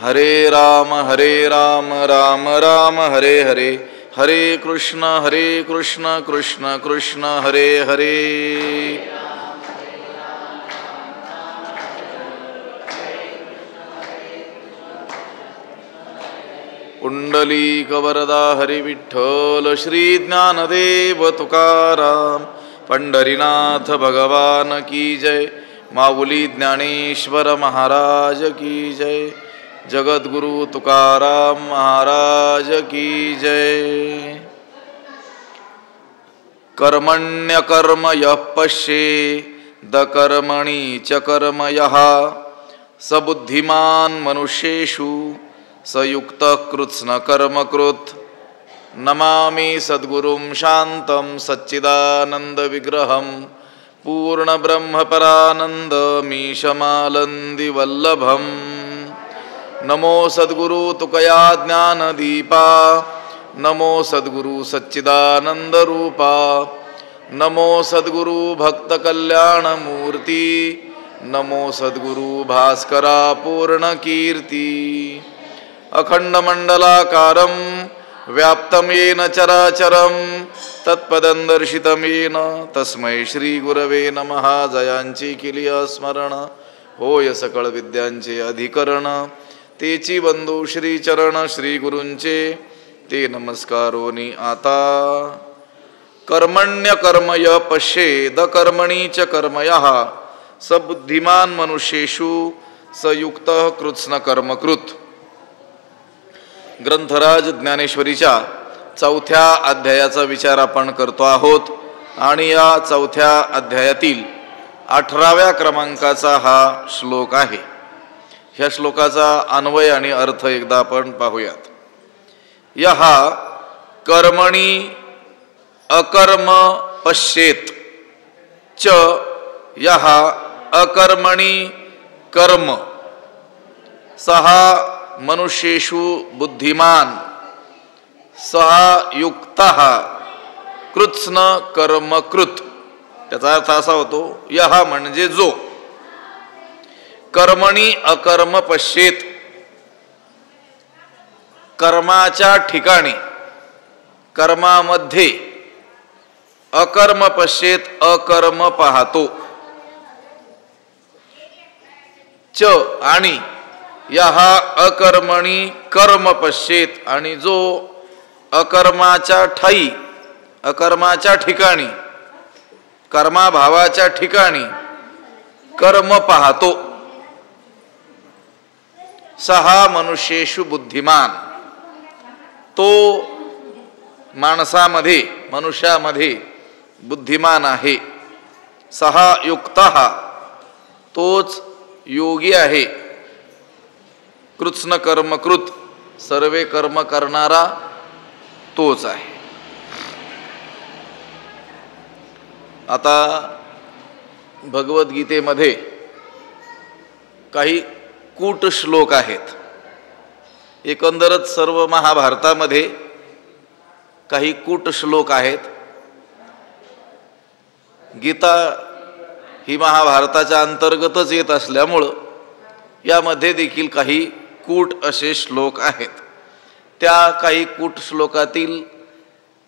हरे राम राम राम हरे हरे, हरे कृष्ण कृष्ण कृष्ण हरे हरे। पुंडलीक वरदा हरि विठ्ठल, श्री ज्ञानदेव तुकाराम, पंढरीनाथ भगवान की जय, माऊली ज्ञानेश्वर महाराज की जय, जगद्गुरु तुकाराम महाराज की जय। कर्मण्य कर्म यः पश्येद कर्मणि च कर्म यः, स बुद्धिमान् मनुष्येषु स युक्तः कृत्स्न कर्म कृत्। नमामि सद्गुरुं शान्तं सच्चिदानंद विग्रहं, पूर्ण ब्रह्म परानंद मीशमालंदि वल्लभम्। नमो सद्गुरु तुकया ज्ञान दीपा, नमो सद्गुरु सच्चिदानंद रूपा, नमो सद्गुरु भक्त कल्याण मूर्ति, नमो सद्गुरु भास्करा पूर्ण कीर्ति। अखंड मंडलाकारं व्याप्तं येन चराचरं, तत्पदं दर्शितं येन तस्मै श्री गुरवे नमः। जयांची केलिया स्मरण, होय सकळ विद्यांचे अधिकरण, तेची बंधू श्री चरण श्री गुरूंचे, ते नमस्कारोनी आता। कर्मण्य कर्म यः पश्येद कर्मणि च कर्म यः, स बुद्धिमान् मनुष्येषु स युक्तः कृत्स्न कर्म कृत्। ग्रंथराज ज्ञानेश्वरीच्या चौथ्या अध्यायाचा विचार आपण करतो आहोत आणि या चौथ्या अध्यायातील 18व्या क्रमांकाचा हा श्लोक आहे। ह्या श्लोकाचा अन्वय आणि अर्थ एकदा आपण पाहूयात। यः कर्मणि अकर्म पश्येत च यः अकर्मणि कर्म, सः मनुष्येषु बुद्धिमान सः युक्तः कृत्स्न कर्म कृत। त्याचा अर्थ असा होतो, यः म्हणजे जो, कर्मणि अकर्म पश्येत, कर्माच्या ठिकाणी कर्मामध्ये, अकर्म पश्येत अकर्म पाहतो, च आणि यः अकर्मणि कर्म पश्येत, आणि जो अकर्माच्या ठाई अकर्माच्या ठिकाणी कर्माभावाच्या ठिकाणी कर्म पाहतो, सः मनुष्येषु बुद्धिमान, तो माणसामध्ये मनुष्यामध्ये बुद्धिमान आहे। सः युक्तः, तोच योगी आहे। कृत्स्न कर्म कृत, सर्वे कर्म करणारा तोच आहे। आता भगवद्गीतेमध्ये काही कूट श्लोक आहेत। एकंदरच सर्व महाभारतामध्ये काही कूट श्लोक आहेत। गीता ही महाभारताच्या अंतर्गतच येत असल्यामुळं यामध्ये देखील काही कूट असे श्लोक आहेत। त्या काही कूट श्लोकातील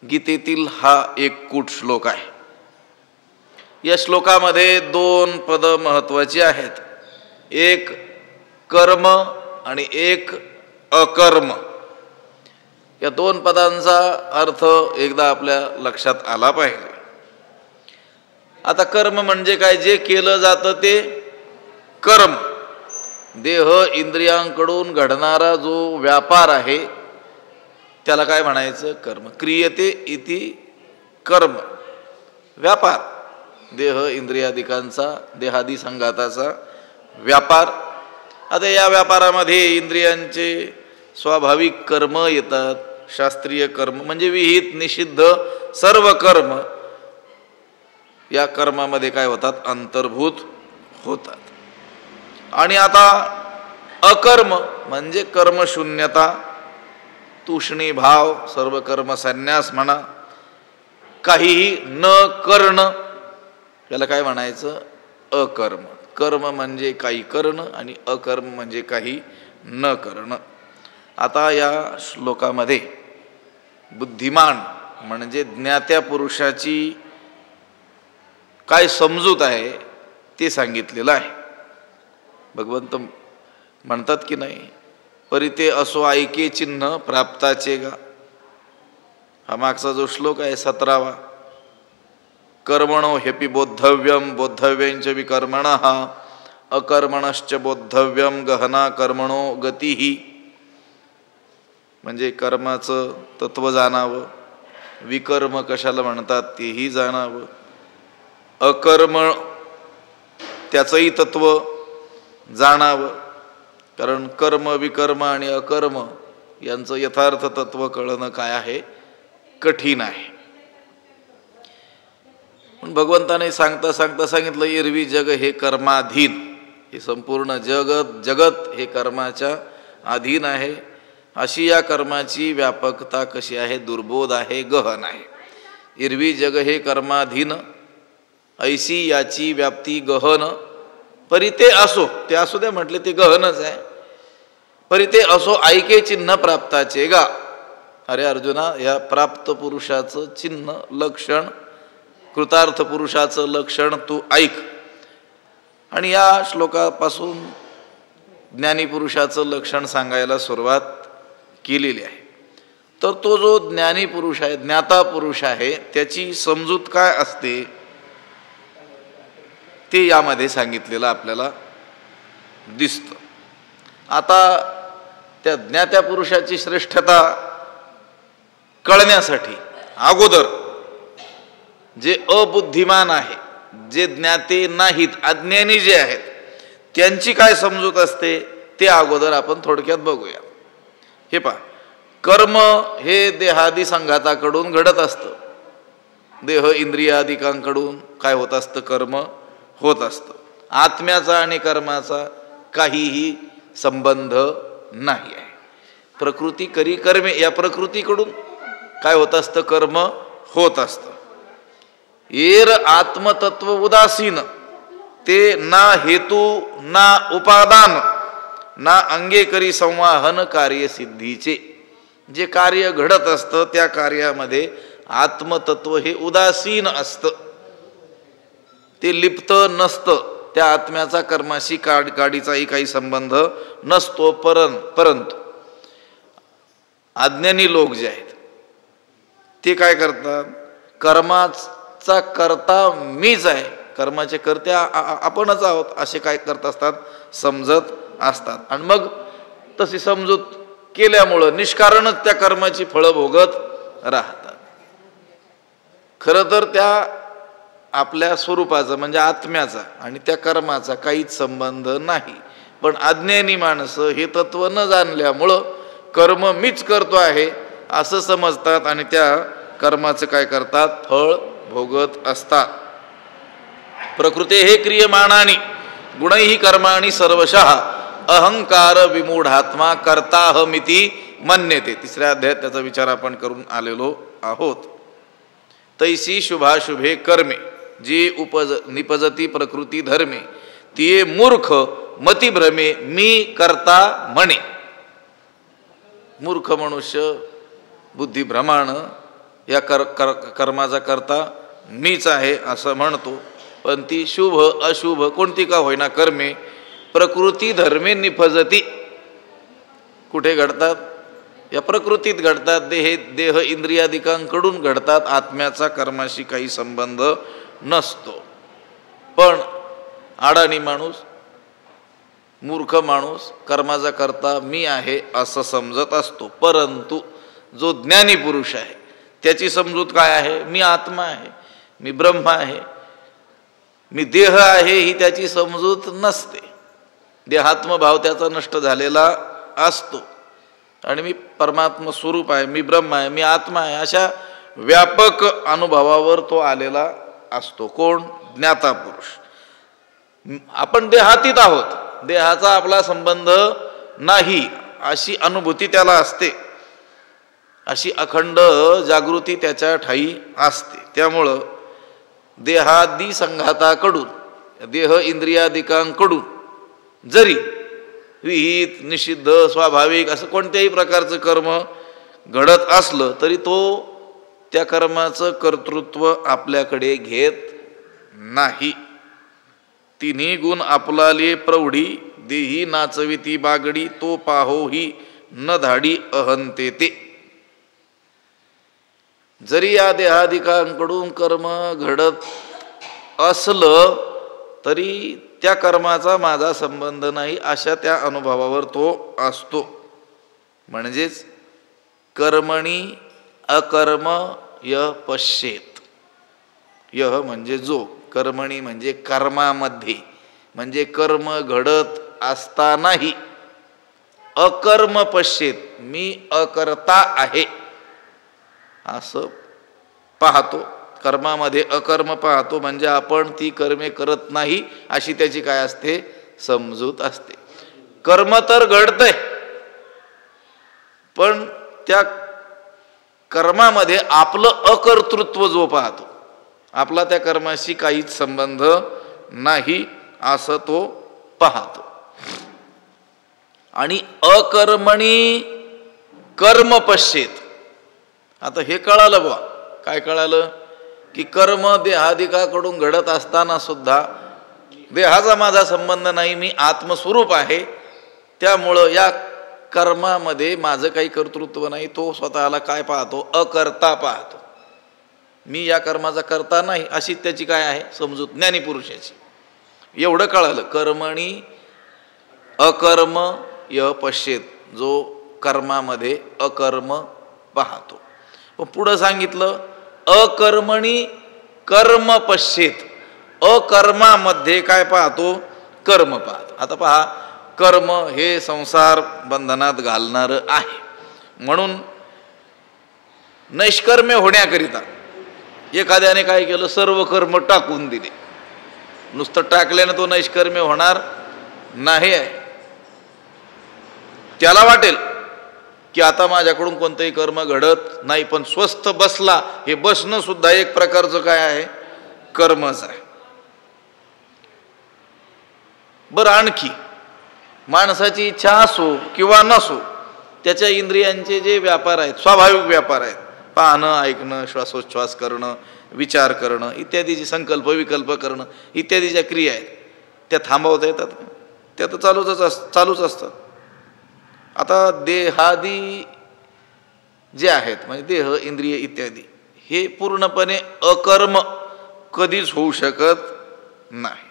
गीतेतील हा एक कूट श्लोक आहे। या श्लोकामध्ये 2 पद महत्त्वाची आहेत, एक कर्म आणि एक अकर्म। या 2 पदांचा अर्थ एकदा आपल्या लक्षात आला पाहिजे। आता कर्म म्हणजे काय? जे केलं जातं ते कर्म, देह इंद्रियांकडून घडणारा जो व्यापार आहे त्याला काय म्हणायचं? कर्म। क्रियते इति कर्म, व्यापार, देह इंद्रियादिकांचा, देहादी संघाताचा व्यापार। आता या व्यापारामध्ये इंद्रियांचे स्वाभाविक कर्म येतात, शास्त्रीय कर्म म्हणजे विहित निषिद्ध सर्व कर्म या कर्मामध्ये काय होतात? अंतर्भूत होतात। आणि आता अकर्म म्हणजे कर्मशून्यता, तुष्णी भाव, सर्व कर्म संन्यास म्हणा, काहीही न करणं, त्याला काय म्हणायचं? अकर्म। कर्म म्हणजे काही करणं आणि अकर्म म्हणजे काही न करणं. आता या श्लोकामध्ये बुद्धिमान म्हणजे ज्ञात्या पुरुषाची काय समजूत आहे ते सांगितलेलं आहे. भगवंत म्हणतात की नाही, परिते असो ऐके चिन्ह प्राप्ताचे गा. हा मागचा जो श्लोक आहे 17वा, कर्मणो ह्यपि बोद्धव्यम बोद्धव्यंच विकर्मणः अकर्मणश्च बोद्धव्यम गहना कर्मणो गतिही. म्हणजे कर्माचं तत्व जाणावं, विकर्म कशाला म्हणतात तेही जाणावं, अकर्म त्याचंही तत्व जाणावं. कारण कर्म विकर्म आणि अकर्म यांचं यथार्थ तत्व कळणं काय आहे, कठीण आहे. पण भगवंताने सांगता सांगता सांगितलं, एरवी जग हे कर्माधीन, हे संपूर्ण जगत हे कर्माच्या अधीन आहे. अशी या कर्माची व्यापकता कशी आहे, दुर्बोध आहे, गहन आहे. एरवी जग हे कर्माधीन, ऐसी याची व्याप्ती गहन. परिते असो, ते असू द्या म्हटले ते गहनच आहे. परिते असो ऐके चिन्ह प्राप्ताचे गा. अरे अर्जुना, या प्राप्त पुरुषाचं चिन्ह लक्षण, कृतार्थ पुरुषाचं लक्षण तू ऐक. आणि या श्लोकापासून ज्ञानी पुरुषाचं लक्षण सांगायला सुरुवात केलेली आहे. तर तो जो ज्ञानी पुरुष आहे, ज्ञाता पुरुष आहे, त्याची समजूत काय असते ते यामध्ये सांगितलेलं आपल्याला दिसतं. आता त्या ज्ञात्या पुरुषाची श्रेष्ठता कळण्यासाठी अगोदर जे अबुद्धिमान आहे, जे ज्ञाते नाहीत, अज्ञानी जे आहेत, त्यांची काय समजूत असते ते अगोदर आपण थोडक्यात बघूया. हे पहा, कर्म हे देहादी संघाताकडून घडत असतं. देह इंद्रियादिकांकडून काय होत असतं, कर्म होत असतं. आत्म्याचा आणि कर्माचा काहीही संबंध नाही आहे. प्रकृती करी कर्मे, या प्रकृतीकडून काय होत असतं, कर्म होत असतं. येर आत्मतत्व उदासीन, ते ना हेतू ना उपादान ना अंगे करी संवाहन कार्यसिद्धीचे. जे कार्य घडत असतं त्या कार्यामध्ये आत्मतत्व हे उदासीन असतं, ते लिप्त नसतं. त्या आत्म्याचा कर्माशी काडीचाही काही संबंध नसतो. परंतु अज्ञानी लोक जे आहेत ते काय करतात, कर्माचा कर्ता मीच आहे, कर्माचे कर्ते आपणच आहोत, असे काय करत असतात, समजत असतात. आणि मग तशी समजूत केल्यामुळं निष्कारणच त्या कर्माची फळं भोगत राहतात. खरं तर त्या आपल्या स्वरूपाचा म्हणजे आत्म्याचा आणि त्या कर्माचा काहीच संबंध नाही. पण अज्ञानी माणसं हे तत्व न जाणल्यामुळं कर्म मीच करतो आहे असं समजतात आणि त्या कर्माचं काय करतात, फळ भोगत असतात. प्रकृते हे क्रियमाणानी गुणैहि कर्माणि सर्वशः अहंकार विमूढात्मा कर्ताहमिति मन्यते. तिसऱ्या अध्यायात त्याचा विचार आपण करून आलेलो आहोत. तैसी शुभाशुभे कर्मे जे निपजती प्रकृती धर्मे तिये मूर्ख मतिभ्रमे मी करता म्हणे. मूर्ख मनुष्य बुद्धिभ्रमाण या कर्माचा करता मीच आहे असं म्हणतो. पण ती शुभ अशुभ कोणती का होईना कर्मे प्रकृती धर्मे निपजती, कुठे घडतात, या प्रकृतीत घडतात. देह इंद्रियादिकांकडून घडतात. आत्म्याचा कर्माशी काही संबंध नसतो. पण अडाणी माणूस, मूर्ख माणूस कर्माचा करता मी आहे असं समजत असतो. परंतु जो ज्ञानी पुरुष आहे त्याची समजूत काय आहे, मी आत्मा आहे, मी ब्रह्म आहे, मी देह आहे, ही त्याची समजूत नसते. देहात्मभाव त्याचा नष्ट झालेला असतो आणि मी परमात्मा स्वरूप आहे, मी ब्रह्म आहे, मी आत्मा आहे, अशा व्यापक अनुभवावर तो आलेला असतो. कोण, ज्ञाता पुरुष. आपण देहातीत आहोत, देहाचा आपला संबंध नाही अशी अनुभूती त्याला असते. अशी अखंड जागृती त्याच्या ठाई असते. त्यामुळं देहादी संघाताकडून, देह इंद्रियादिकांकडून जरी विहित निषिद्ध स्वाभाविक असं कोणत्याही प्रकारचं कर्म घडत असलं तरी तो त्या कर्माचं कर्तृत्व आपल्याकडे घेत नाही. तिन्ही गुण आपलाले प्रौढी देही नाचविती बागडी तो पाहो ही न धाडी अहंते ते. जरी या देहादिकांकडून कर्म घडत असलं तरी त्या कर्माचा माझा संबंध नाही अशा त्या अनुभवावर तो असतो. म्हणजेच कर्मणी अकर्म य पश्येत. यह म्हणजे जो, कर्मणी म्हणजे कर्मामध्ये, म्हणजे कर्म घडत असतानाही अकर्म पश्येत, मी अकर्ता आहे असं पाहतो. कर्मामध्ये अकर्म पाहतो म्हणजे आपण ती कर्मे करत नाही अशी त्याची काय असते, समजूत असते. कर्म तर घडतंय पण त्या कर्मामध्ये आपलं अकर्तृत्व जो पाहतो, आपला त्या कर्माशी काहीच संबंध नाही असं तो पाहतो. आणि अकर्मणी कर्म पश्येत. आता हे कळालं बा. काय कळालं की कर्म देहादिकाकडून घडत असताना सुद्धा देहाचा माझा संबंध नाही, मी आत्मस्वरूप आहे, त्यामुळं या कर्मामध्ये माझं काही कर्तृत्व नाही. तो स्वतःला काय पाहतो, अकर्ता पाहतो. मी या कर्माचा करता नाही अशी त्याची काय आहे समजूत ज्ञानीपुरुषाची. एवढं कळालं. कर्मणी अकर्म य पश्येत, जो कर्मामध्ये अकर्म पाहतो. पुढं सांगितलं अकर्मणी कर्म पश्येत, अकर्मामध्ये काय पाहतो, कर्म पाहतो. आता पहा, कर्म हे संसार बंधनात घालणारं आहे. म्हणून नैष्कर्म्य होण्याकरिता एखाद्याने काय केलं, सर्व कर्म टाकून दिले. नुसतं टाकल्यानं तो नैष्कर्म्य होणार नाही आहे. त्याला वाटेल की आता माझ्याकडून कोणतंही कर्म घडत नाही, पण स्वस्थ बसला, हे बसणं सुद्धा एक प्रकारचं काय आहे, कर्मच आहे. बरं, आणखी माणसाची इच्छा असो किंवा नसो, त्याच्या इंद्रियांचे जे व्यापार आहेत, स्वाभाविक व्यापार आहेत, पाहणं, ऐकणं, श्वासोच्छ्वास करणं, विचार करणं इत्यादीची, संकल्प विकल्प करणं इत्यादी ज्या क्रिया आहेत त्या थांबवता येतात, त्या तर चालूच असतात. आता देहादी जे आहेत म्हणजे देह इंद्रिय इत्यादी हे पूर्णपणे अकर्म कधीच होऊ शकत नाही.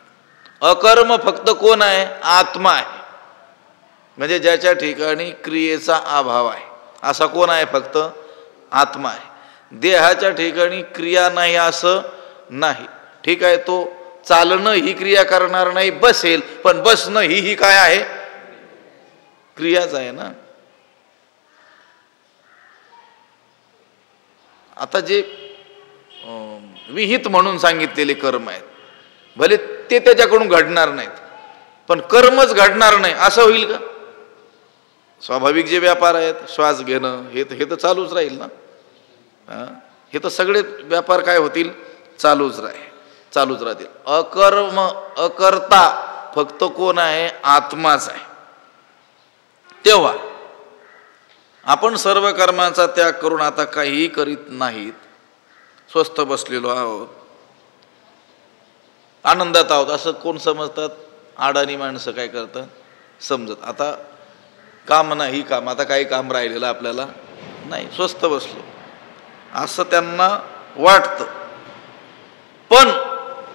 अकर्म फक्त कोण आहे, आत्मा आहे. म्हणजे ज्याच्या ठिकाणी क्रियेचा अभाव आहे असा कोण आहे, फक्त आत्मा आहे. देहाच्या ठिकाणी क्रिया नाही असं नाही. ठीक आहे, तो चालणं ही क्रिया करणार नाही, बसेल, पण बसणं ही काय आहे, क्रियाच आहे ना. आता जे विहित म्हणून सांगितलेले कर्म आहेत, भले ते त्याच्याकडून घडणार नाहीत, पण कर्मच घडणार नाही असं होईल का? स्वाभाविक जे व्यापार आहेत, श्वास घेणं हे तर चालूच राहील ना. हे तर सगळे व्यापार काय होतील, चालूच राहतील. अकर्म अकर्ता फक्त कोण आहे, आत्माच आहे. तेव्हा आपण सर्व कर्माचा त्याग करून आता काहीही करीत नाहीत, स्वस्थ बसलेलो आहोत, आनंदात आहोत असं कोण समजतात, अडाणी माणसं काय करतात, समजत आता काम नाही, काम आता काही काम राहिलेलं आपल्याला नाही, स्वस्थ बसलो असं त्यांना वाटतं. पण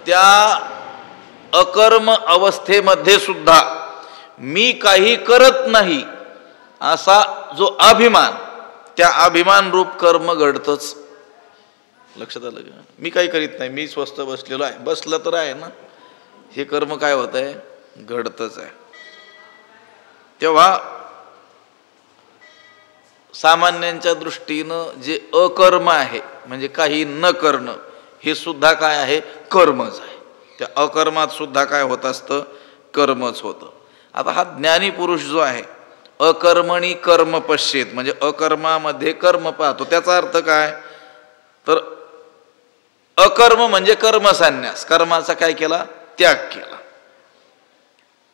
त्या अकर्म अवस्थेमध्ये सुद्धा मी काही करत नाही असा जो अभिमान, त्या अभिमान रूप कर्म घडतच. लक्षात आलं का? मी काही करीत नाही, मी स्वस्थ बसलेलो आहे, बसलं तर आहे ना, हे कर्म काय होत आहे, घडतच आहे. तेव्हा सामान्यांच्या दृष्टीनं जे अकर्म आहे म्हणजे काही न करणं, हे सुद्धा काय आहे, कर्मच आहे. त्या अकर्मात सुद्धा काय होत असतं, कर्मच होतं. आता हा ज्ञानी पुरुष जो आहे, अकर्मणी कर्म पश्येत म्हणजे अकर्मामध्ये कर्म पाहतो. त्याचा अर्थ काय, तर अकर्म म्हणजे कर्मसन्यास, कर्माचा काय केला, त्याग केला.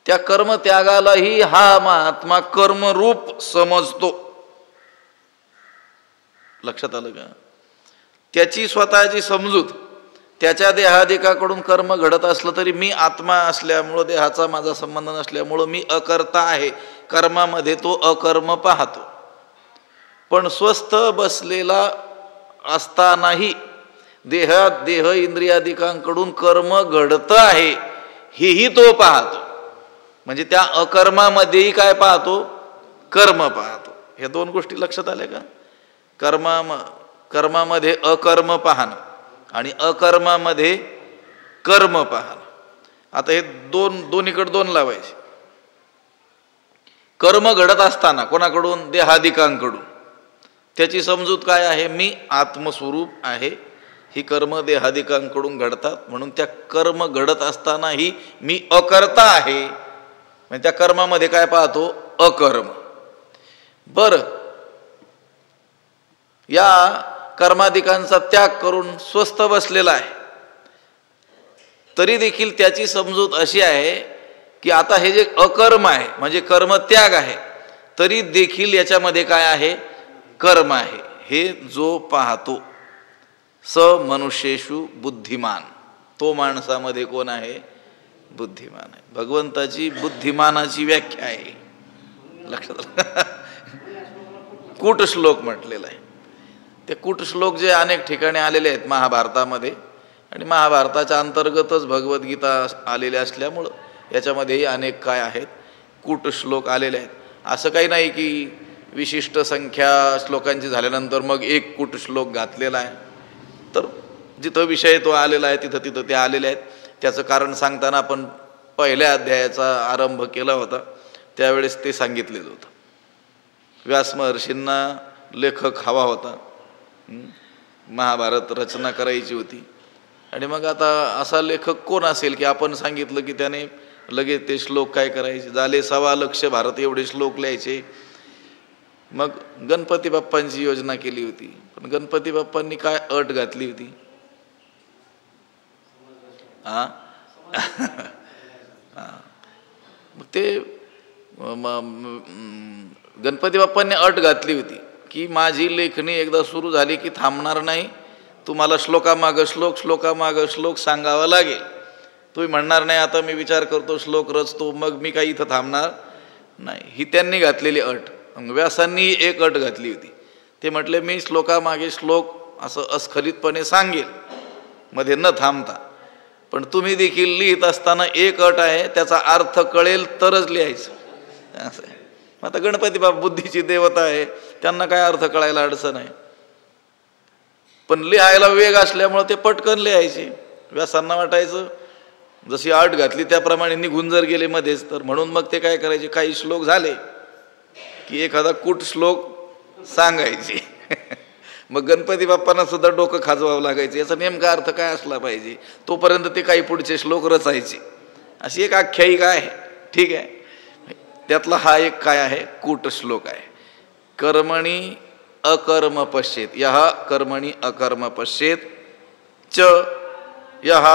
त्या कर्मत्यागालाही हा महात्मा कर्मरूप समजतो. लक्षात आलं का? त्याची स्वतःची समजूत, त्याच्या देहादिकाकडून कर्म घडत असलं तरी मी आत्मा असल्यामुळं, देहाचा माझा संबंध नसल्यामुळं मी अकर्ता आहे, कर्मामध्ये तो अकर्म पाहतो. पण स्वस्थ बसलेला असतानाही देह इंद्रियादिकांकडून कर्म घडतं आहे हेही तो पाहतो. म्हणजे त्या अकर्मामध्येही काय पाहतो? कर्म पाहतो. ह्या दोन गोष्टी लक्षात आल्या का? कर्मामध्ये अकर्म पाहणं आणि अकर्मामध्ये कर्म पाहणं. आता हे दोन्हीकडे दोन लावायचे. कर्म घडत असताना कोणाकडून? देहादिकांकडून. त्याची समजूत काय आहे? मी आत्मस्वरूप आहे. ही कर्म देहादिकांकडून घडतात, म्हणून त्या कर्म घडत असतानाही मी अकर्ता आहे. म्हणजे त्या कर्मामध्ये काय पाहतो? अकर्म. बरं, या कर्मादिकांचा त्याग करून स्वस्थ बसलेला आहे, तरी देखील त्याची समजूत अशी आहे की आता हे जे अकर्म आहे म्हणजे कर्मत्याग आहे, तरी देखील याच्यामध्ये काय आहे? कर्म आहे. हे जो पाहतो स मनुष्येषु बुद्धिमान, तो माणसामध्ये कोण आहे? बुद्धिमान आहे. भगवंताची बुद्धिमानाची व्याख्या आहे. लक्षात आलं? कूटश्लोक म्हटलेला आहे. ते कूटश्लोक जे अनेक ठिकाणी आलेले आहेत महाभारतामध्ये, आणि महाभारताच्या अंतर्गतच भगवद्गीता आलेल्या असल्यामुळं याच्यामध्येही अनेक काय आहेत? कूटश्लोक आलेले आहेत. असं काही नाही की विशिष्ट संख्या श्लोकांची झाल्यानंतर मग एक कूटश्लोक घातलेला आहे. तर जिथं विषय तो आलेला आहे तिथं ते आलेले आहेत. त्याचं कारण सांगताना आपण पहिल्या अध्यायाचा आरंभ केला होता, त्यावेळेस ते सांगितलेलं होतं. व्यास महर्षींना लेखक हवा होता, महाभारत रचना करायची होती, आणि मग आता असा लेखक कोण असेल की आपण सांगितलं की त्याने लगेच ते श्लोक काय करायचे? झाले 1.25 लाख भारत एवढे श्लोक लिहायचे. मग गणपती बाप्पांची योजना केली होती, पण गणपती बाप्पांनी काय अट घातली होती? मग ते गणपती बाप्पांनी अट घातली होती की माझी लेखणी एकदा सुरू झाली की थांबणार नाही. तुम्हाला श्लोकामागं श्लोक सांगावा लागेल. तुम्ही म्हणणार नाही आता मी विचार करतो, श्लोक रचतो, मग मी काही इथं थांबणार नाही. ही त्यांनी घातलेली अट. व्यासांनी एक अट घातली होती. ते म्हटले मी श्लोकामागे श्लोक असं अस्खलितपणे सांगेल मध्ये न थांबता, पण तुम्ही देखील लिहित असताना एक अट आहे, त्याचा अर्थ कळेल तरच लिहायचं. असं आहे. आता गणपती बाप्पा बुद्धीची देवता आहे, त्यांना काय अर्थ कळायला अडचण आहे, पण लिहायला वेग असल्यामुळे ते पटकन लिहायचे. व्यासांना वाटायचं जशी अट घातली त्याप्रमाणे निघून जर गेले मध्येच तर, म्हणून मग ते काय करायचे, काही श्लोक झाले की एखादा कूट श्लोक सांगायचे. मग गणपती बाप्पांना सुद्धा डोकं खाजवावं लागायचं, याचा नेमका अर्थ काय असला पाहिजे, तोपर्यंत ते काही पुढचे श्लोक रचायचे. अशी एक आख्यायिका आहे. ठीक आहे, त्यातला हा एक काय आहे? कूट श्लोक आहे. कर्मणी अकर्म पश्येत, यः कर्मणी अकर्म पश्येत च यः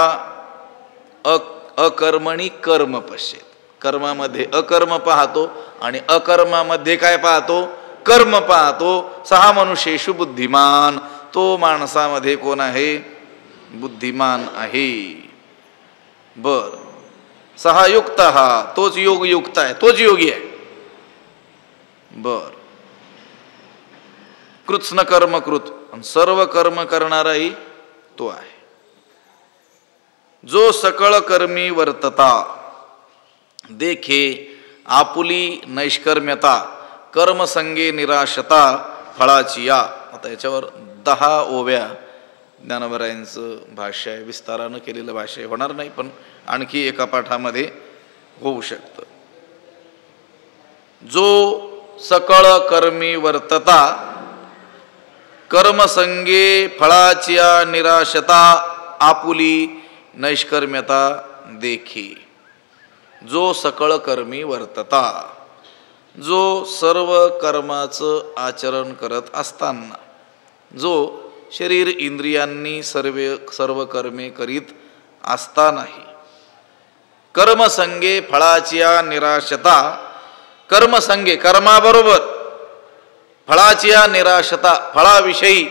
अकर्मणी कर्म पश्येत. कर्मामध्ये अकर्म पाहतो आणि अकर्मामध्ये काय पाहतो? कर्म पाहतो. सहा मनुष्येषु बुद्धिमान, तो माणसामध्ये कोण आहे? बुद्धिमान आहे. बर, सहा युक्त, हा तोच योग युक्त आहे, तोच योगी आहे. बर, कृत्स्न कर्म कृत, सर्व कर्म करणाराही तो आहे. जो सकळ कर्मी वर्तता देखे आपुली नैष्कर्म्यता कर्मसंगे निराशता फळाची या. आता याच्यावर 10 ओव्या ज्ञानोबरायांचं भाष्य आहे, विस्तारानं केलेलं भाष्य होणार नाही, पण आणखी एका पाठामध्ये होऊ शकतं. जो सकळ कर्मी वर्तता कर्मसंगे फळाचिया निराशता आपुली नैष्कर्म्यता देखी. जो सकळ कर्मी वर्तता, जो सर्व कर्माचं आचरण करत असताना, जो शरीर इंद्रियांनी सर्व कर्मे करीत असतानाही कर्मसंगे फळाची निराशता, कर्मसंगे कर्माबरोबर फळाची निराशता, फळाविषयी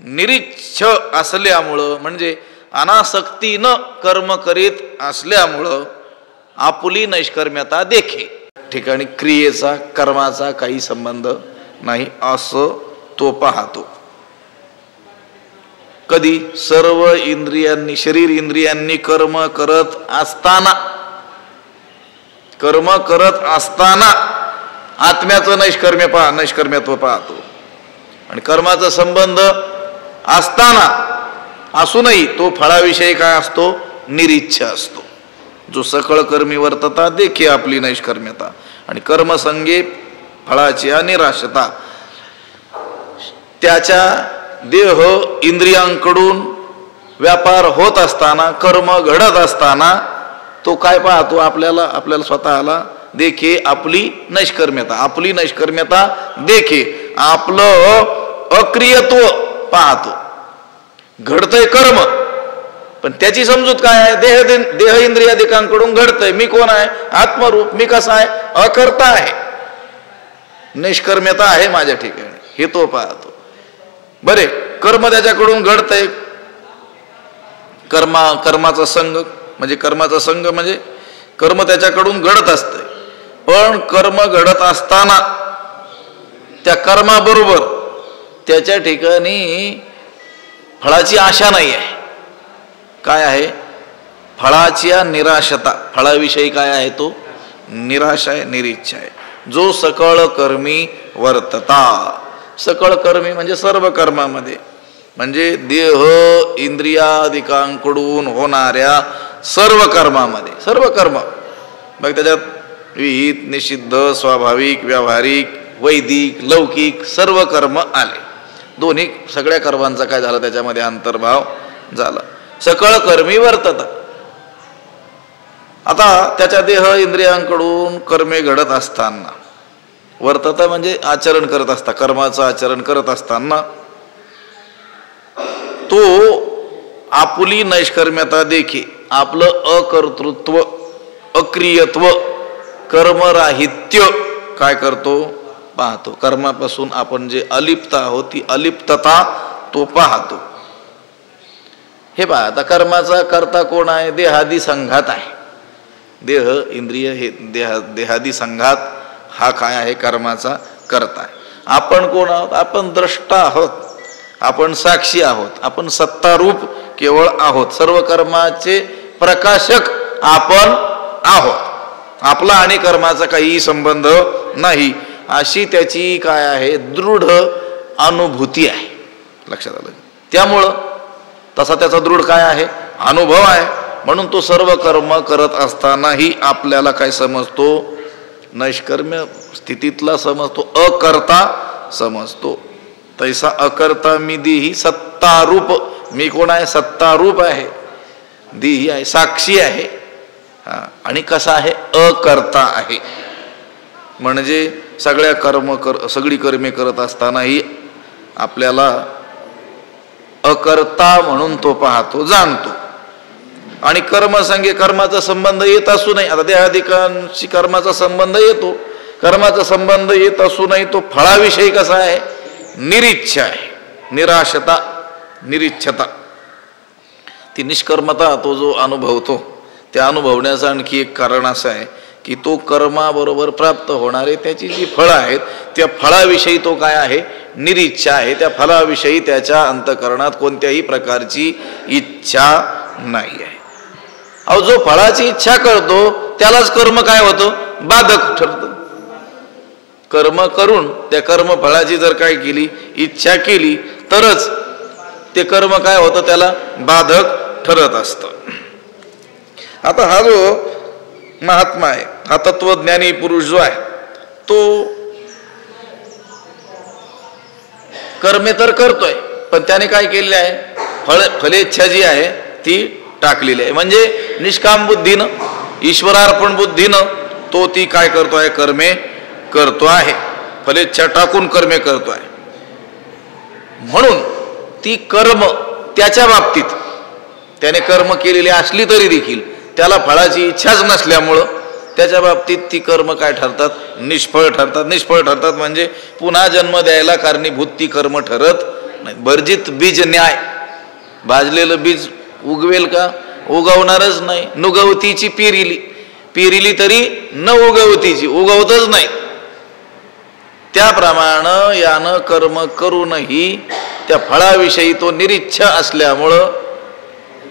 निरीच्छ असल्यामुळं म्हणजे अनासक्तीनं कर्म करीत असल्यामुळं आपुली नैष्कर्म्यता देखे. ठिकाणी क्रियेचा कर्माचा काही संबंध नाही असं तो पाहतो. कधी सर्व इंद्रियांनी शरीर इंद्रियांनी कर्म करत असताना आत्म्याचं नैष्कर्म्यत्व पाहतो. आणि कर्माचा संबंध असताना असूनही तो फळाविषयी काय असतो? निरीच्छ असतो. जो सकळ कर्मी वर्तता देखे आपली नैष्कर्म्यता. आणि कर्मसंगे फळाची निराशता, त्याच्या देह इंद्रियांकडून व्यापार होत असताना, कर्म घडत असताना तो काय पाहतो? आपल्याला स्वतःला देखे आपली नैष्कर्म्यता. आपली नैष्कर्म्यता देखे, आपलं अक्रियत्व पाहतो. घडतंय कर्म, पण त्याची समजूत काय आहे? देह इंद्रियादिकांकडून घडतंय. मी कोण आहे? आत्मरूप. मी कसा आहे? अकर्ता आहे. निष्कर्म्यता आहे माझ्या ठिकाणी, हे तो पाहतो. बरे, कर्म त्याच्याकडून घडतंय. कर्माचा संघ म्हणजे कर्म त्याच्याकडून घडत असतंय. पण कर्म घडत असताना त्या कर्माबरोबर त्याच्या ठिकाणी फळाची आशा नाही आहे. काय आहे? फळाची निराशता. फळाविषयी काय आहे? तो निराश आहे, निरीच्छ आहे. जो सकळ कर्मी वर्तता. सकळ कर्मी म्हणजे सर्व कर्मामध्ये, म्हणजे देह इंद्रियादिकांकडून होणाऱ्या सर्व कर्मामध्ये. सर्व कर्म मग त्याच्यात विहित, निषिद्ध, स्वाभाविक, व्यावहारिक, वैदिक, लौकिक सर्व कर्म आले. दोन्ही सगळ्या कर्मांचा काय झाला? त्याच्यामध्ये अंतर्भाव झाला. सकळ कर्मी वर्तता. आता त्याच्या देह इंद्रियांकडून कर्मे घडत असताना, वर्तता म्हणजे आचरण करत असता, कर्माचं आचरण करत असताना तो आपुली नैष्कर्म्यता देखे. आपलं अकर्तृत्व, अक्रियत्व, कर्मराहित्य काय करतो? पाहतो. कर्मापासून आपण जे अलिप्त आहोत ती अलिप्तता तो पाहतो. हे पहा, आता कर्माचा कर्ता कोण आहे? देहादी संघात आहे. देह इंद्रिय हे देहादी संघात हा काय आहे? कर्माचा कर्ता आहे. आपण कोण आहोत? आपण द्रष्टा आहोत, आपण साक्षी आहोत, आपण सत्तारूप केवळ आहोत. सर्व कर्माचे प्रकाशक आपण आहोत. आपला आणि कर्माचा काही संबंध नाही, अशी त्याची काय आहे? दृढ अनुभूती आहे. लक्षात आलं? त्यामुळं तसा त्याचा दृढ काय आहे? अनुभव आहे. म्हणून तो सर्व कर्म करत असतानाही आपल्याला काय समजतो? नैष्कर्म्य स्थितीतला समजतो, अकर्ता समजतो. तैसा अकर्ता मी देही सत्तारूप. मी कोण आहे? सत्तारूप आहे, देही आहे, साक्षी आहे. आणि कसा आहे? अकर्ता आहे. म्हणजे सगळी कर्मे करत असतानाही आपल्याला अकर्ता म्हणून तो पाहतो, जाणतो. आणि कर्मसंगे कर्माचा संबंध येत असू नये. आता देहादिकांशी कर्माचा संबंध येतो. कर्माचा संबंध येत असूनही तो फळाविषयी कसा आहे? निरीच्छ आहे. निराशता, निरीच्छता. ती निष्कर्मता तो जो अनुभवतो, त्या अनुभवण्याचं आणखी एक कारण असं आहे की तो कर्माबरोबर प्राप्त होणारे त्याची जी फळं आहेत त्या फळाविषयी तो काय आहे? निरीच्छ आहे. त्या फळाविषयी त्याच्या अंतःकरणात कोणत्याही प्रकारची इच्छा नाही आहे. अहो, जो फळाची इच्छा करतो त्यालाच कर्म काय होतं? बाधक ठरतं. कर्म करून त्या कर्म फळाची जर काय केली, इच्छा केली, तरच ते कर्म काय होतं? त्याला बाधक ठरत असतं. आता हा जो महात्मा आहे, हा तत्वज्ञानी पुरुष जो आहे, तो कर्मे तर करतोय, पण त्याने काय केलेले आहे? फलेच्छा जी आहे ती टाकलेली आहे. म्हणजे निष्काम बुद्धीनं, ईश्वरार्पण बुद्धीनं तो ती काय करतो आहे? कर्मे करतो आहे. फलेच्छा टाकून कर्मे करतो आहे. म्हणून ती कर्म त्याच्या बाबतीत त्याने कर्म केलेली असली तरी देखील त्याला फळाची इच्छाच नसल्यामुळं त्याच्या बाबतीत ती कर्म काय ठरतात? निष्फळ ठरतात. निष्फळ ठरतात म्हणजे पुन्हा जन्म द्यायला कारणीभूत ती कर्म ठरत नाही. वर्जित बीज न्याय. भाजलेलं बीज उगवेल का? उगवणारच नाही. नुगवतीची पेरिली तरी न उगवतीची, उगवतच नाही. त्याप्रमाणे यानं कर्म करूनही त्या फळाविषयी तो निरीच्छा असल्यामुळं,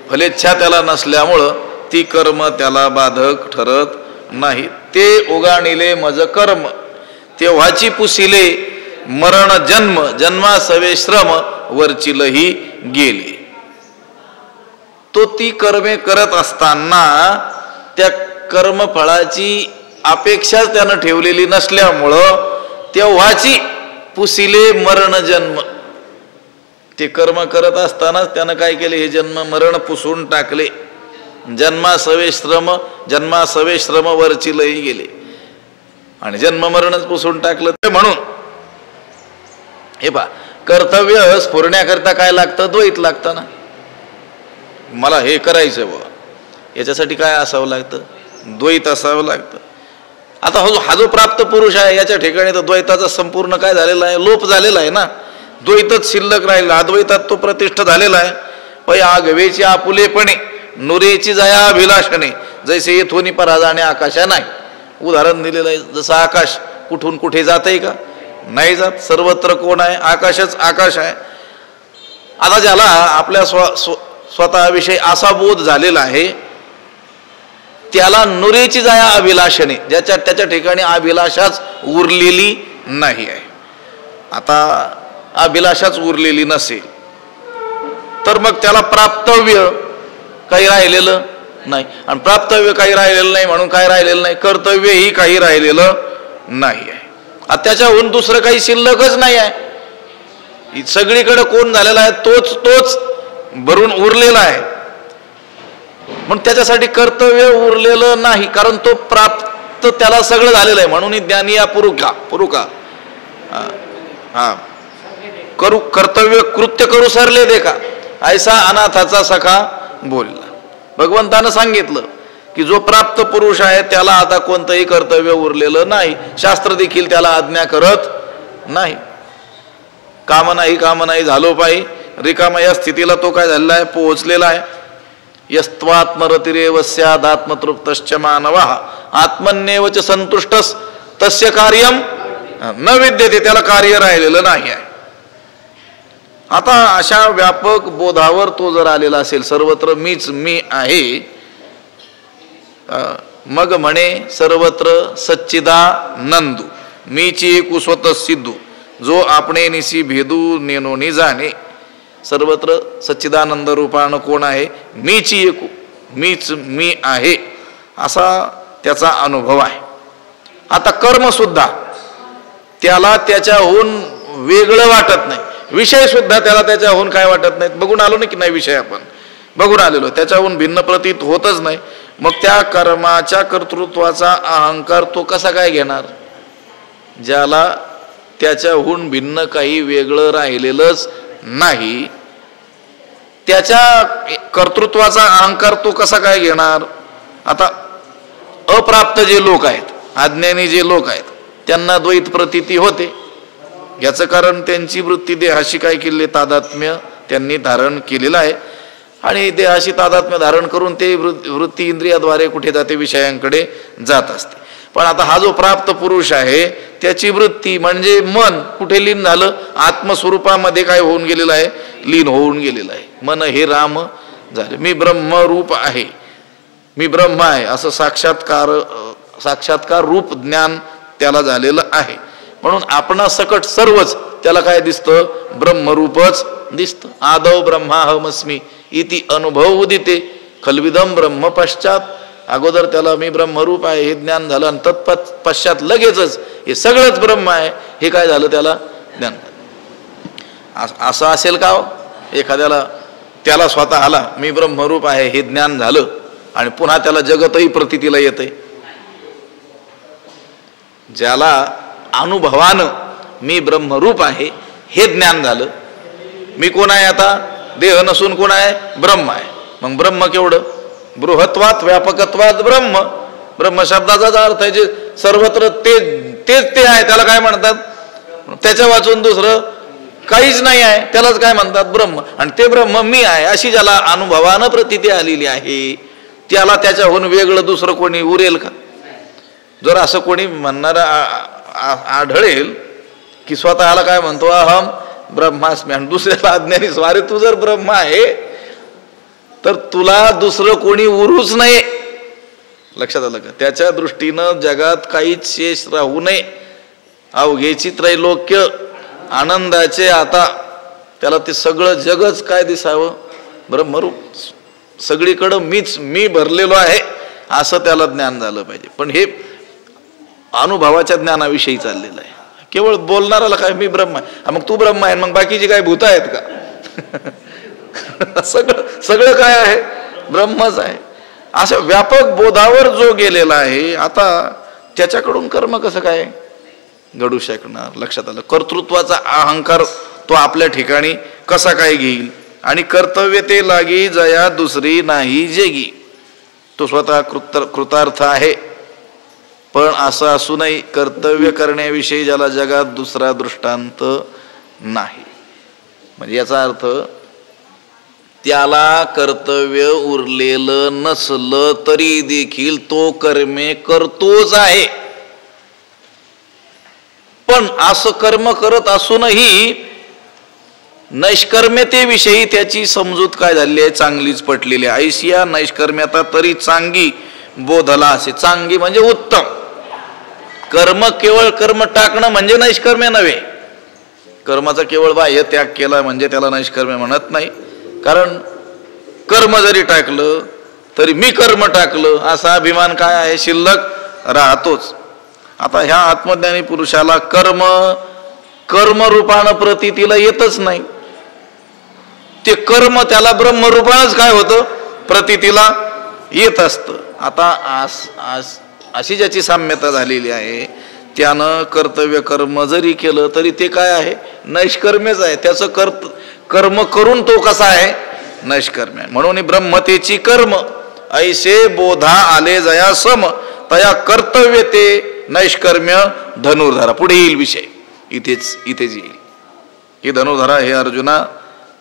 फलेच्छा त्याला नसल्यामुळं ती कर्म त्याला बाधक ठरत नाही. ते उगाणिले मज कर्म तेव्हाची पुसिले मरण जन्म, जन्मासवे श्रम वरचिलही गेले. तो ती कर्मे करत असताना त्या कर्मफळाची अपेक्षाच त्यानं ठेवलेली नसल्यामुळं तेव्हाची पुसिले मरण जन्म. ते कर्म करत असतानाच त्यानं काय केले? हे जन्म मरण पुसून टाकले. जन्मासवे श्रम वरचिलही गेले आणि जन्म मरणच पुसून टाकलं. ते म्हणून हे पहा, कर्तव्य स्फुरण्याकरता काय लागतं? द्वैत लागतं ना. मला हे करायचं बा, याच्यासाठी काय असावं लागतं? द्वैत असावं लागतं. आता हा जो प्राप्त पुरुष आहे याच्या ठिकाणी तर द्वैताचा संपूर्ण काय झालेला आहे? लोप झालेला आहे ना. द्वैतच शिल्लक राहिला. अद्वैतात तो प्रतिष्ठ झालेला आहे. पै आगवेची आपुलेपणे नुरेची जया अभिलाषणे जैसे येथोनी पराजाणे आकाशा नाही. उदाहरण दिलेलं आहे. जसं आकाश कुठून कुठे जातंय का? नाही जात. सर्वत्र कोण आहे? आकाशच आकाश आहे. आता ज्याला आपल्या स्वतःविषयी असा बोध झालेला आहे त्याला नुरेची जया अभिलाषणे, त्याच्या ठिकाणी अभिलाषाच उरलेली नाही आहे. आता अभिलाषाच उरलेली नसेल तर मग त्याला प्राप्तव्य काही राहिलेलं नाही. आणि प्राप्तव्य काही राहिलेलं नाही म्हणून काय राहिलेलं नाही? कर्तव्यही काही राहिलेलं नाही आहे. आता त्याच्याहून दुसरं काही शिल्लकच नाही आहे. सगळीकडे कोण झालेला आहे? तोच भरून उरलेला आहे. म्हणून त्याच्यासाठी कर्तव्य उरलेलं नाही, कारण तो प्राप्त त्याला सगळं झालेलं आहे. म्हणून ज्ञानी या पुरुका करू कर्तव्य कृत्य करू सरले देखा ऐसा अनाथाचा सखा बोलला. भगवंतानं सांगितलं की जो प्राप्त पुरुष आहे त्याला आता कोणतंही कर्तव्य उरलेलं नाही. शास्त्र देखील त्याला आज्ञा करत नाही. काम नाही झालो पाहिजे. रिकामा या स्थितीला तो काय झालेला आहे? पोहोचलेला आहे. यस्त्वात्मरतिरेव स्यादात्मतृप्तश्च मानवः आत्मन्येवच संतुष्टस तस्य कार्यम न विद्यते. त्याला कार्य राहिलेलं नाही आहे. आता अशा व्यापक बोधावर तो जर आलेला असेल, सर्वत्र मीच मी आहे, मग म्हणे सर्वत्र सच्चिदानंदू मीची एकू स्वतः सिद्धू जो आपणे निसी भेदू नेनोनी जाणे. सर्वत्र सच्चिदानंद रूपानं कोण आहे? मीची एकू, मीच मी आहे, असा त्याचा अनुभव आहे. आता कर्म सुद्धा त्याला त्याच्याहून वेगळं वाटत नाही. विषय सुद्धा त्याला त्याच्याहून काय वाटत नाहीत. बघून आलो ना की नाही विषय आपण बघून आलेलो, त्याच्याहून भिन्न प्रतीत होतच नाही. मग त्या कर्माच्या कर्तृत्वाचा अहंकार तो कसा काय घेणार? ज्याला त्याच्याहून भिन्न काही वेगळं राहिलेलंच नाही, त्याच्या कर्तृत्वाचा अहंकार तो कसा काय घेणार? आता अप्राप्त जे लोक आहेत, अज्ञानी जे लोक आहेत, त्यांना द्वैत प्रतीती होते. याचं कारण त्यांची वृत्ती देहाशी काय केले? तादात्म्य त्यांनी धारण केलेलं आहे. आणि देहाशी तादात्म्य धारण करून ते वृत्ती इंद्रियाद्वारे कुठे जाते? विषयांकडे जात असते. पण आता हा जो प्राप्त पुरुष आहे त्याची वृत्ती म्हणजे मन कुठे लीन झालं? आत्मस्वरूपामध्ये काय होऊन गेलेलं आहे? लीन होऊन गेलेलं आहे. मन हे राम झाले. मी ब्रह्मरूप आहे, मी ब्रह्म आहे असं साक्षात्कार रूप ज्ञान त्याला झालेलं आहे. म्हणून आपणा सकट सर्वच त्याला काय दिसतं? ब्रह्मरूपच दिसतं. आदौ ब्रह्माहमस्मी इति अनुभव उदिते खलविदम ब्रह्म पश्चात. अगोदर त्याला मी ब्रह्मरूप आहे हे ज्ञान झालं आणि तत्पश्चात लगेचच हे सगळंच ब्रह्म आहे हे काय झालं? त्याला ज्ञान. असं असेल का? एखाद्याला त्याला स्वतःला मी ब्रह्मरूप आहे हे ज्ञान झालं आणि पुन्हा त्याला जगतही प्रतीतीला येतंय. ज्याला अनुभवानं मी ब्रह्मरूप आहे हे ज्ञान झालं, मी कोण आहे? आता देह नसून कोण आहे? ब्रह्म आहे. मग ब्रह्म केवढं? बृहत्वात व्यापकत्वात ब्रह्म. ब्रह्म शब्दाचाच अर्थ आहे जे सर्वत्र तेच आहे, त्याला काय म्हणतात? त्याच्या वाचून दुसरं काहीच नाही आहे, त्यालाच काय म्हणतात? ब्रह्म. आणि ते ब्रह्म मी आहे अशी ज्याला अनुभवानं प्रतीती आलेली आहे, त्याला त्याच्याहून वेगळं दुसरं कोणी उरेल का? जर असं कोणी म्हणणारा आढळेल की स्वतःला काय म्हणतो, अहम ब्रह्मास्मी, आणि दुसऱ्याला अज्ञानी स्वारे तू जर ब्रह्म आहे तर तुला दुसरं कोणी उरूच नये. लक्षात आलं का? त्याच्या दृष्टीनं जगात काहीच शेष राहू नये. अवघेची त्रैलोक्य आनंदाचे आता त्याला ते सगळं जगच काय दिसावं? ब्रह्मरूप. सगळीकडं मी भरलेलो आहे असं त्याला ज्ञान झालं पाहिजे. पण हे अनुभवाच्या ज्ञानाविषयी चाललेलं आहे. केवळ बोलणाराला काय मी ब्रह्म आहे, मग तू ब्रह्म आहे, मग बाकीची काय भूत आहेत का? सगळं काय आहे? ब्रह्मच आहे. असं व्यापक बोधावर जो गेलेला आहे, आता त्याच्याकडून कर्म कसं काय घडू शकणार? लक्षात आलं? कर्तृत्वाचा अहंकार तो आपल्या ठिकाणी कसा काय घेईल? आणि कर्तव्य ते लागी जया दुसरी नाही जेगी. तो स्वतः कृतार्थ आहे, पण असं असूनही कर्तव्य करण्याविषयी ज्याला जगात दुसरा दृष्टांत नाही. म्हणजे याचा अर्थ त्याला कर्तव्य उरलेलं नसलं तरी देखील तो कर्मे करतोच आहे. पण असं कर्म करत असूनही नैष्कर्म्यतेविषयी त्याची समजूत काय झाली आहे? चांगलीच पटलेली आहे. ऐशिया नैष्कर्म्यता तरी चांगी बोधला असे. चांगी म्हणजे उत्तम. कर्म केवळ कर्म टाकणं म्हणजे नैष्कर्म्य नव्हे. कर्माचा केवळ बाह्य त्याग केला म्हणजे त्याला नैष्कर्म्य म्हणत नाही. कारण कर्म जरी टाकलं तरी मी कर्म टाकलं असा अभिमान काय आहे? शिल्लक राहतोच. आता ह्या आत्मज्ञानी पुरुषाला कर्मरूपानं प्रतीतीला येतच नाही. ते कर्म त्याला ब्रह्मरूपानंच काय होतं? प्रतीतीला येत असतं. आता अशी ज्याची साम्यता झालेली आहे त्यानं कर्तव्य कर्म जरी केलं तरी ते काय आहे? नैष्कर्म्यच आहे. त्याचं कर्म करून तो कसा आहे? नैष्कर्म्य. म्हणून ब्रह्मतेची कर्म ऐसे बोधा आले जया सम तया कर्तव्य ते नैष्कर्म्य धनुर्धरा. पुढे येईल विषय, इथेच येईल की धनुर्धरा हे अर्जुना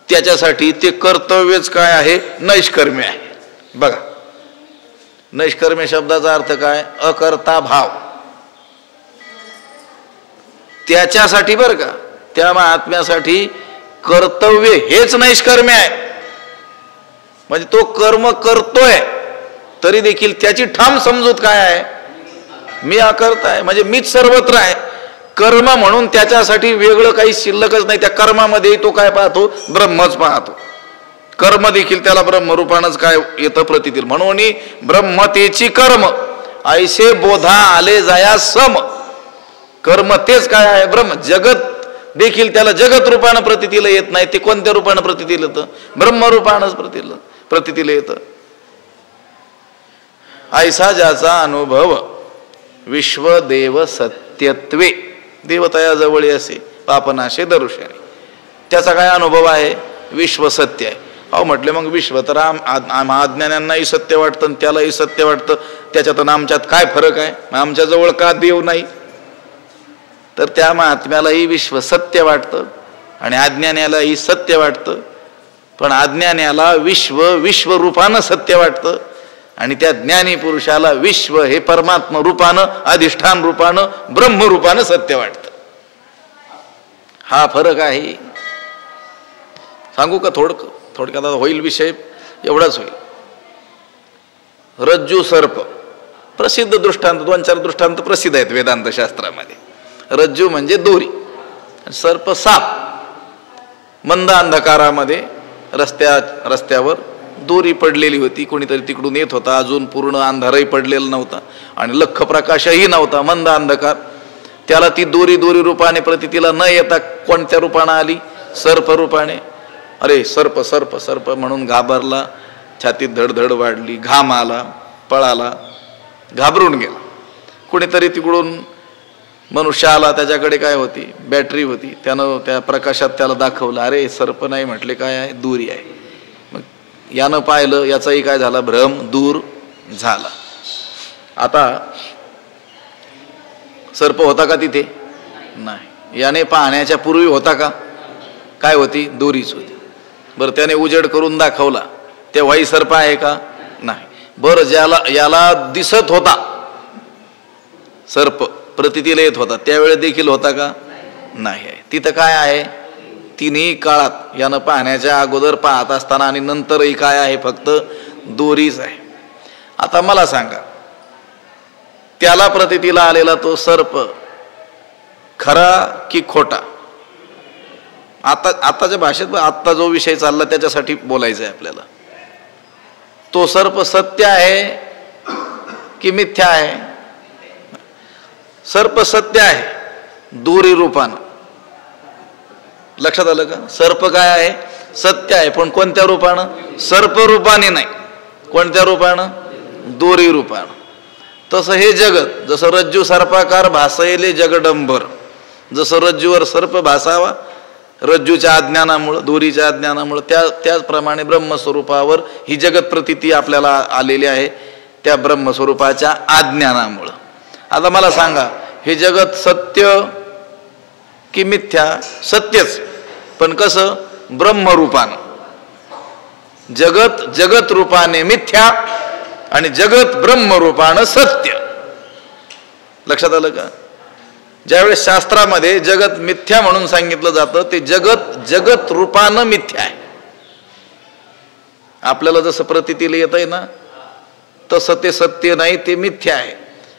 त्याच्यासाठी ते कर्तव्यच काय आहे? नैष्कर्म्य आहे. बघा, नैष्कर्म्य शब्दाचा अर्थ काय? अकर्ता भाव. त्याच्यासाठी बरं का, त्या महात्म्यासाठी कर्तव्य हेच नैष्कर्म्य आहे. म्हणजे तो कर्म करतोय तरी देखील त्याची ठाम समजूत काय आहे? मी अकर्ता आहे, म्हणजे मीच सर्वत्र आहे. कर्म म्हणून त्याच्यासाठी वेगळं काही शिल्लकच नाही. त्या कर्मामध्ये तो काय पाहतो? ब्रह्मच पाहतो. कर्म देखील त्याला ब्रह्मरूपानंच काय येतं? प्रतीतील. म्हणून ब्रह्मतेची कर्म ऐसे बोधा आले जाया सम. कर्म तेच काय आहे? ब्रह्म. जगत देखील त्याला जगत रूपानं प्रतीतीला येत नाही. ते कोणत्या रूपानं प्रतीतीला येतं? ब्रह्मरूपानंच प्रतीतीला येतं. ऐसा ज्याचा अनुभव विश्वदेव सत्यत्वे देवतया जवळ असे पापनाशे दरुषाने. त्याचा काय अनुभव आहे? विश्व सत्य आहे. अहो म्हटले मग विश्व तर अज्ञान्यांनाही सत्य वाटतं आणि त्यालाही सत्य वाटतं, त्याच्यातून आमच्यात काय फरक आहे? आमच्या जवळ का देव नाही? तर त्या महात्म्यालाही विश्व सत्य वाटतं आणि अज्ञान्यालाही सत्य वाटतं. पण अज्ञान्याला विश्वरूपानं सत्य वाटतं आणि त्या ज्ञानी पुरुषाला विश्व हे परमात्मा रूपानं, अधिष्ठान रूपानं, ब्रह्मरूपानं सत्य वाटतं. हा फरक आहे. सांगू का? थोडक्यात होईल विषय एवढाच होईल. रज्जू सर्प प्रसिद्ध दृष्टांत, 2-4 दृष्टांत प्रसिद्ध आहेत वेदांत शास्त्रामध्ये. रज्जू म्हणजे दोरी, सर्प साप. मंद अंधकारामध्ये रस्त्यावर दोरी पडलेली होती. कोणीतरी तिकडून येत होता. अजून पूर्ण अंधारही पडलेला नव्हता आणि लख्ख प्रकाशही नव्हता. मंद अंधकार. त्याला ती दोरी रूपाने प्रतीतीला न येता कोणत्या रूपाने आली? सर्प रूपाने. अरे सर्प सर्प सर्प म्हणून घाबरला. छातीत धडधड वाढली, घाम आला, पळाला, घाबरून गेला. कोणीतरी तिकडून मनुष्य आला, त्याच्याकडे काय होती? बॅटरी होती. त्यानं त्या प्रकाशात त्याला दाखवलं. अरे सर्प नाही म्हटले, काय आहे? दोरी आहे. मग यानं पाहिलं, याचाही काय झाला, भ्रम दूर झाला. आता सर्प होता का तिथे? नाही. याने पाहण्याच्या पूर्वी होता का? काय होती? दोरीच होती. बरं, त्याने उजेड करून दाखवला, तेव्हाही सर्प आहे का? नाही. बरं, याला दिसत होता सर्प, प्रतीतीला येत होता, त्यावेळेस देखील होता का? नाही आहे. तिथं काय आहे? तिन्ही काळात, यानं पाहण्याच्या अगोदर, पाहत असताना आणि नंतरही काय आहे? फक्त दोरीच आहे. आता मला सांगा, त्याला प्रतीतीला आलेला तो सर्प खरा की खोटा? आताच्या भाषेत आत्ता जो विषय चालला त्याच्यासाठी बोलायचं आहे आपल्याला. तो सर्प सत्य आहे की मिथ्या आहे? सर्प सत्य आहे दोरी रूपानं. लक्षात आलं का? सर्प काय आहे? सत्य आहे, पण कोणत्या रूपानं? सर्प रूपाने नाही. कोणत्या रूपानं? दोरी रूपानं. तसं हे जगत, जसं रज्जू सर्पाकार भासयले जगडंबर, जसं रज्जूवर सर्प भासावा रज्जूच्या अज्ञानामुळं, दोरीच्या अज्ञानामुळं, त्याचप्रमाणे ब्रह्मस्वरूपावर ही जगत प्रतीती आपल्याला आलेली आहे त्या ब्रह्मस्वरूपाच्या अज्ञानामुळं. आता मला सांगा, हे जगत सत्य की मिथ्या? सत्यच, पण कसं? ब्रह्मरूपानं. जगत रूपाने मिथ्या आणि जगत ब्रह्मरूपानं सत्य. लक्षात आलं का? ज्यावेळेस शास्त्रामध्ये जगत मिथ्या म्हणून सांगितलं जातं, ते जगत रूपानं मिथ्या आहे. आपल्याला जसं प्रतीतीला येत आहे ना, तसं ते सत्य नाही, ते मिथ्या आहे.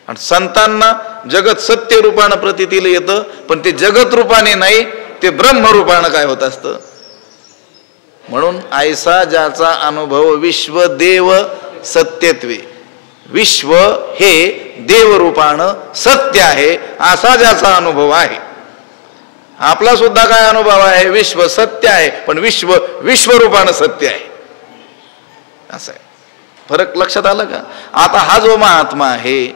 आणि संतांना जगत सत्य रूपानं प्रतीतीला येतं, पण ते जगत रूपाने नाही, ते ब्रह्मरूपानं काय होत असतं. म्हणून ऐसा ज्याचा अनुभव विश्व देव सत्यत्वे, विश्व हे देवरूपानं सत्य आहे असा ज्याचा अनुभव आहे. आपला सुद्धा काय अनुभव आहे? विश्व सत्य आहे, पण विश्वरूपानं सत्य आहे. असं आहे. फरक लक्षात आला का? आता हा जो महात्मा आहे,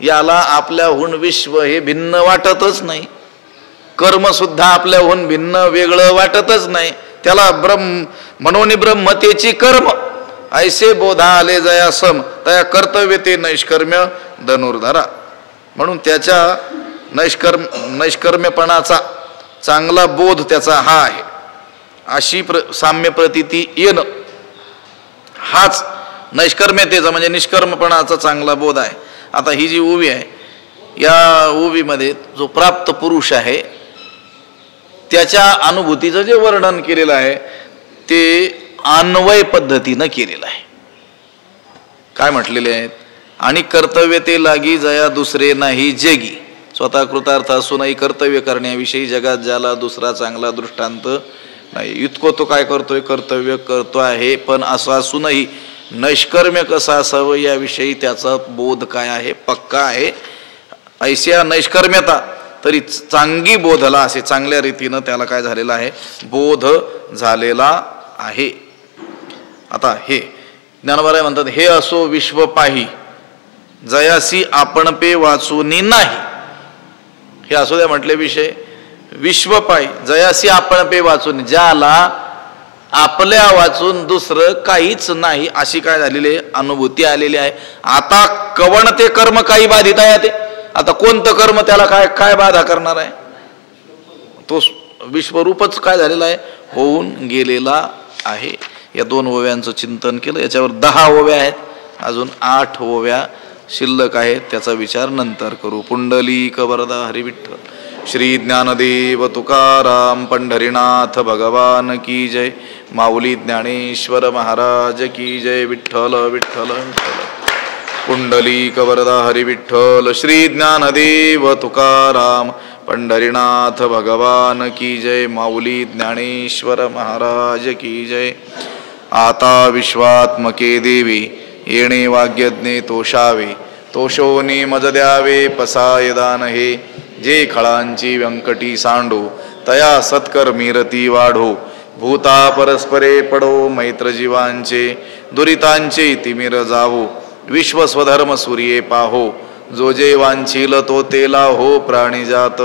याला आपल्याहून विश्व हे भिन्न वाटतच नाही. कर्म सुद्धा आपल्याहून भिन्न वेगळं वाटतच नाही. त्याला मनोनी ब्रह्मतेची कर्म ऐसे बोधा आले जया सम, तया कर्तव्य ते नैष्कर्म्य धनुर्धरा. म्हणून त्याच्या नैष्कर्म्यपणाचा चांगला बोध त्याचा हा आहे. अशी साम्य प्रतीती येणं हाच नैष्कर्म्यतेचा म्हणजे निष्कर्मपणाचा चांगला बोध आहे. आता ही जी उभी आहे, या उभीमध्ये जो प्राप्त पुरुष आहे त्याच्या अनुभूतीचं जे वर्णन केलेलं आहे ते अन्वय पद्धतीनं केलेलं आहे. काय म्हटलेले आहेत? आणि कर्तव्य ते लागी जया दुसरे नाही जगी, स्वतः कृतार्थ असूनही कर्तव्य करण्याविषयी जगात ज्याला दुसरा चांगला दृष्टांत नाही. इतकं तो काय करतोय? कर्तव्य करतो आहे, पण असं असूनही नैष्कर्म्य कसं असावं याविषयी त्याचा बोध काय आहे? पक्का आहे. ऐशा नैष्कर्म्यता तरी चांगली बोधला, असे चांगल्या रीतीनं त्याला काय झालेला आहे? बोध झालेला आहे. आता हे ज्ञानोबा म्हणतात, हे असो विश्व पाही जयासी आपण पे वाचूनी नाही. हे असो द्या म्हटले विषय. विश्व पाही जयासी आपण पे वाचून, ज्याला आपल्या वाचून दुसरं काहीच नाही अशी काय झालेली अनुभूती आलेली आहे. आता कवण ते कर्म काही बाधित आहे ते. आता कोणतं कर्म त्याला काय काय बाधा करणार आहे? तो विश्वरूपच काय झालेला आहे? होऊन गेलेला आहे. या 2 ओव्यांचं चिंतन केलं. याच्यावर 10 ओव्या आहेत, अजून 8 ओव्या शिल्लक आहेत. त्याचा विचार नंतर करू. पुंडलिक वरदा हरी विठ्ठल. श्री ज्ञानदेव तुकाराम पंढरीनाथ भगवान की जय. माऊली ज्ञानेश्वर महाराज की जय. विठ्ठल विठ्ठल विठ्ठल. पुंडलिक वरदा हरी विठ्ठल. श्री ज्ञानदेव तुकाराम पंढरीनाथ भगवान की जय. माऊली ज्ञानेश्वर महाराज की जय. आता विश्वात्मके देवी येणे वाग्यज्ञे तोषावे, तोषोनी मज द्यावे पसाय दान हे. जे खळांची व्यंकटी सांडो तया सत्कर्मी रती वाढो. भूता परस्परे पडो मैत्र जीवांचे, दुरितांचे तिमिर जावो. विश्व स्वधर्म सूर्ये पाहो, जो जे वांछील तो तेला हो प्राणी जात.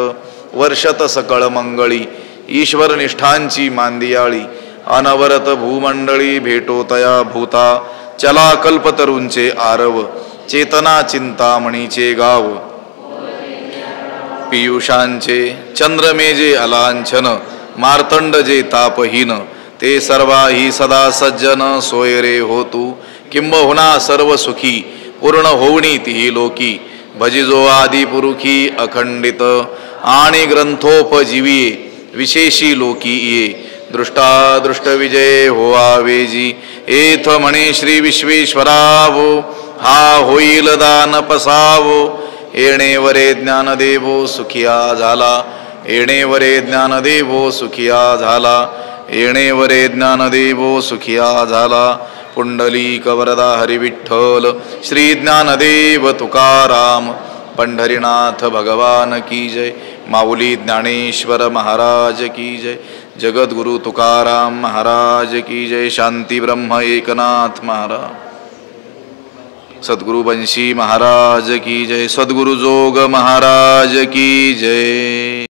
वर्षत सकळ मंगळी ईश्वर निष्ठांची मांदियाळी, अनवरत भूमंडळी भेटो तया भूता चला कल्पतरूंचे आरव चेतना चिंतामणीचे गाव पियुषांचे चंद्रमेजे अलांछन मार्तंड जे तापहीन ते सर्वाही सदा सज्जन सोयरे होतू किंबहुना सर्व सुखी पूर्ण होवणी तिही लोकी भजिजो आदि पुरुखी अखंडित आणि ग्रंथोपजीविये विशेषी लोकी ये दृष्टादृष्ट विजय होवा वेजी एथ म्हणे श्री विश्वेश्वरावो हा होईल दान पसावो येणे वरे ज्ञानदेवो सुखिया झाला येणे वरे ज्ञानदेवो सुखिया झाला येणे वरे ज्ञानदेवो सुखिया झाला पुंडलिक वरदा हरी विठ्ठल श्री ज्ञानदेव तुकाराम पंढरीनाथ भगवान की जय माऊली ज्ञानेश्वर महाराज की जय जगद्गुरु तुकाराम महाराज की जय शांती ब्रह्म एकनाथ महाराज सद्गुरु बंशी महाराज की जय सद्गुरु जोग महाराज की जय।